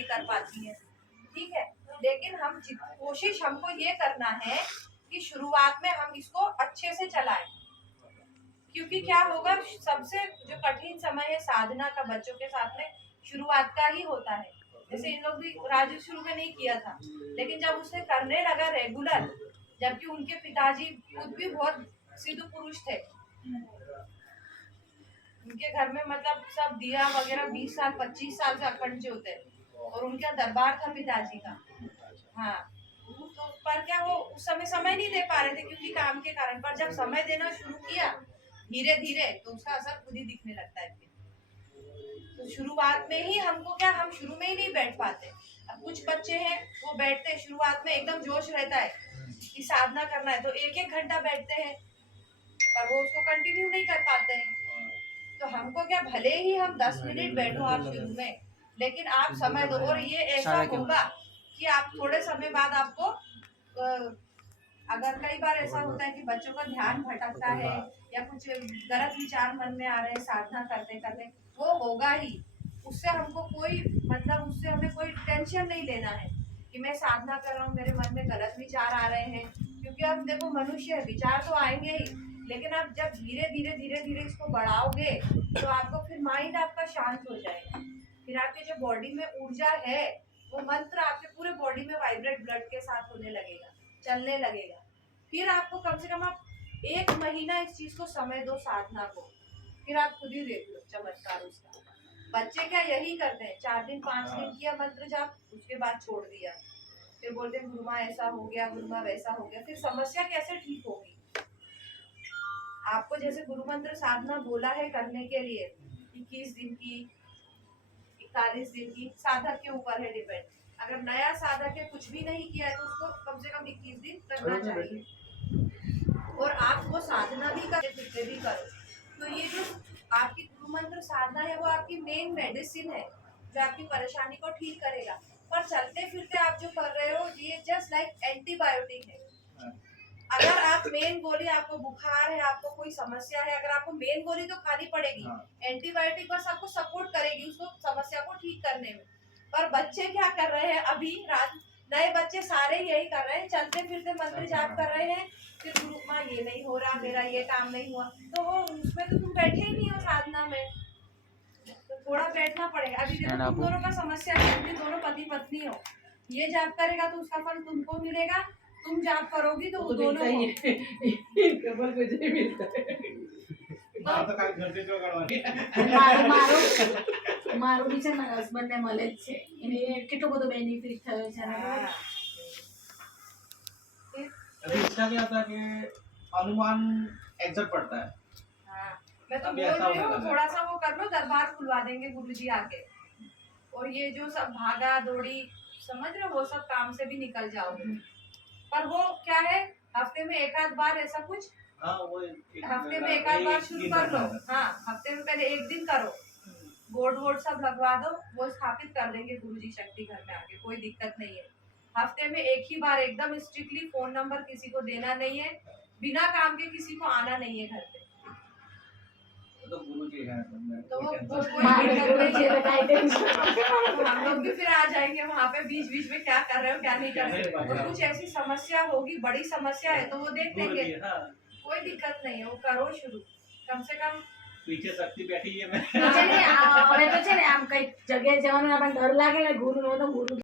Study कर पाती हैं, ठीक है। लेकिन हम कोशिश हमको ये करना है कि शुरुआत में हम इसको अच्छे से चलाएं, क्योंकि क्या होगा, सबसे जो कठिन समय है साधना का बच्चों के साथ में शुरुआत का ही होता है। जैसे इन लोग भी, राजू शुरू में नहीं किया था, लेकिन जब उसने करने लगा रेगुलर, जबकि उनके पिताजी खुद भी बहुत सिद्ध पुरुष थे, उनके घर में मतलब सब दिया वगैरह 20 साल 25 साल से अखंड होते, और उनका दरबार था पिताजी का। हाँ, तो पर क्या वो उस समय नहीं दे पा रहे थे क्योंकि काम के कारण, पर जब समय देना शुरू किया धीरे धीरे तो उसका असर खुद ही दिखने लगता है। तो शुरुआत में ही हमको क्या, हम शुरू में ही नहीं बैठ पाते। अब कुछ बच्चे हैं वो बैठते हैं शुरुआत में, एकदम जोश रहता है कि साधना करना है, तो 1-1 घंटा बैठते हैं, पर वो उसको कंटिन्यू नहीं कर पाते हैं। तो हमको क्या, भले ही हम 10 मिनट बैठो आप शुरू में, लेकिन आप समय दो, और ये ऐसा होगा कि आप थोड़े समय बाद आपको अगर कई बार ऐसा होता है कि बच्चों का ध्यान भटकता है या कुछ गलत विचार मन में आ रहे हैं साधना करते करते, वो होगा ही। उससे हमको कोई मतलब, उससे हमें कोई टेंशन नहीं लेना है कि मैं साधना कर रहा हूँ मेरे मन में गलत विचार आ रहे हैं, क्योंकि अब देखो मनुष्य है, विचार तो आएंगे ही, लेकिन आप जब धीरे धीरे इसको बढ़ाओगे तो आपको फिर माइंड आपका शांत हो जाएगा, फिर आपकी जो बॉडी में ऊर्जा है वो मंत्र आपके पूरे बॉडी में वाइब्रेट ब्लड के साथ होने लगेगा, चलने लगेगा। फिर आपको कम से कम आप 1 महीना इस चीज को समय दो साधना को, फिर आप खुद ही देख लो चमत्कार उसका। बच्चे क्या यही करते हैं, 4 दिन 5 दिन किया मंत्र जाप, उसके बाद छोड़ दिया, फिर बोलते हैं गुरुमा ऐसा हो गया, गुरुमा वैसा हो गया। फिर समस्या कैसे ठीक होगी? आपको जैसे गुरु मंत्र साधना बोला है करने के लिए 21 दिन की, 41 दिन की, साधक के ऊपर है डिपेंड। अगर नया साधक है, कुछ भी नहीं किया है, तो उसको कम से कम 21 दिन करना चाहिए, और आप वो साधना भी करो फिर भी करो। तो ये जो आपकी गुरु मंत्र साधना है वो आपकी मेन मेडिसिन है जो आपकी परेशानी को ठीक करेगा। पर चलते फिरते आप जो कर रहे हो ये जस्ट लाइक एंटीबायोटिक है। अगर आप मेन गोली, आपको बुखार है, आपको कोई समस्या है, अगर आपको मेन गोली तो खानी पड़ेगी, एंटीबायोटिक बस आपको सपोर्ट करेगी उसको समस्या को ठीक करने में। पर बच्चे क्या कर रहे हैं अभी, रात नए बच्चे सारे यही कर रहे हैं, चलते फिरते मंत्र जाप कर रहे हैं, फिर गुरु माँ ये नहीं हो रहा, मेरा ये काम नहीं हुआ, तो वो उसमें तो तुम बैठे ही नहीं हो साधना में, तो थोड़ा बैठना पड़ेगा। अभी देखो तुम दोनों का समस्या है, तुम दोनों पति पत्नी हो, ये जाप करेगा तो उसका फल तुमको मिलेगा, तुम जाप करोगी तो वो दोनों को મારું બી છે, મારા હસબન્ડને મળે જ છે, એને કેટલો બધો બેનિફિટ થયો છે। अभी इसका क्या था कि अनुमान एग्जैक्ट पड़ता है। हाँ, मैं तो बोल रही हूँ थोड़ा सा वो कर लो, दरबार खुलवा देंगे गुरुजी आके, और ये जो सब भागा दौड़ी समझ रहे हो वो सब काम से भी निकल जाओगे। पर वो क्या है, हफ्ते में 1 आध बार ऐसा कुछ, हफ्ते में 1 आध बार शुरू कर लो। हाँ, हफ्ते में पहले 1 दिन करो, बोर्ड सब लगवा दो, वो स्थापित कर देंगे गुरुजी शक्ति घर में आके, कोई दिक्कत नहीं है। हफ्ते में 1 ही बार एकदम स्ट्रिक्टली फोन नंबर किसी को देना नहीं है, बिना काम के किसी को आना नहीं है घर पे, तो गुरुजी है तो वो हम लोग भी फिर आ जाएंगे वहाँ पे, बीच में क्या कर रहे हो क्या नहीं कर रहे हो, और कुछ ऐसी समस्या होगी, बड़ी समस्या है तो वो देख लेंगे, कोई दिक्कत नहीं है, वो करो शुरू, कम से कम पीछे शक्ति बैठी है। હવે તો છે ને આમ કઈ જગ્યાએ જવાનો આપણને ડર લાગે ને ગુરુ નો, તો ગુરુ